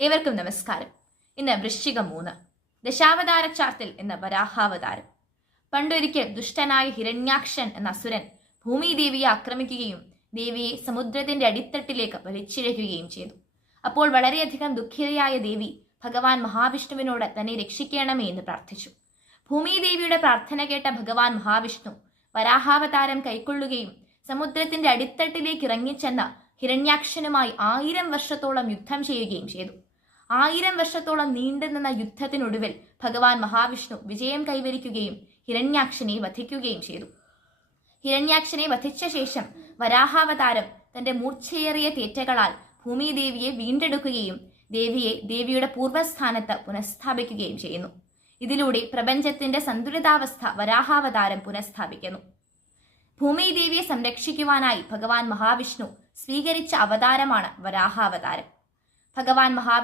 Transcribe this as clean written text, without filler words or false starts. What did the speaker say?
ഏവർക്കും നമസ്കാരം. ഇന്ന് വൃശ്ചികം 3 ദശാവതാര ചാർത്തിൽ എന്ന വരാഹാവതാരം. പണ്ടൊരിക്കൽ ദുഷ്ടനായ ഹിരണ്യാക്ഷൻ എന്ന അസുരൻ ഭൂമിദേവിയെ ആക്രമിക്കുകയും ദേവിയെ സമുദ്രത്തിന്റെ അടിത്തട്ടിലേക്ക് വലിച്ചിഴയ്ക്കുകയും ചെയ്തു. അപ്പോൾ വളരെയധികം ദുഃഖിതയായ ദേവി ഭഗവാൻ മഹാവിഷ്ണുവിനോട് തന്നെ രക്ഷിക്കണമേ എന്ന് പ്രാർത്ഥിച്ചു. ഭൂമിദേവിയുടെ പ്രാർത്ഥന കേട്ട ഭഗവാൻ മഹാവിഷ്ണു വരാഹാവതാരം കൈക്കൊള്ളുകയും സമുദ്രത്തിന്റെ അടിത്തട്ടിലേക്ക് ഇറങ്ങിച്ചെന്ന ഹിരണ്യാക്ഷനുമായി 1000 വർഷത്തോളം യുദ്ധം ചെയ്യുകയും ചെയ്തു. 1000 വർഷത്തോളം നീണ്ടുനിന്ന യുദ്ധത്തിനൊടുവിൽ ഭഗവാൻ മഹാവിഷ്ണു വിജയം കൈവരിക്കുകയും ഹിരണ്യാക്ഷനെ വധിക്കുകയും ചെയ്തു. ഹിരണ്യാക്ഷനെ വധിച്ച ശേഷം വരാഹാവതാരം തന്റെ മൂർച്ചയേറിയ തേറ്റകളാൽ ഭൂമിദേവിയെ വീണ്ടെടുക്കുകയും ദേവിയെ ദേവിയുടെ പൂർവ്വസ്ഥാനത്ത് പുനഃസ്ഥാപിക്കുകയും ചെയ്യുന്നു. ഇതിലൂടെ പ്രപഞ്ചത്തിന്റെ സന്തുലിതാവസ്ഥ വരാഹാവതാരം പുനഃസ്ഥാപിക്കുന്നു. ഭൂമിദേവിയെ സംരക്ഷിക്കുവാനായി ഭഗവാൻ മഹാവിഷ്ണു സ്വീകരിച്ച അവതാരമാണ് വരാഹാവതാരം. ഭഗവാൻ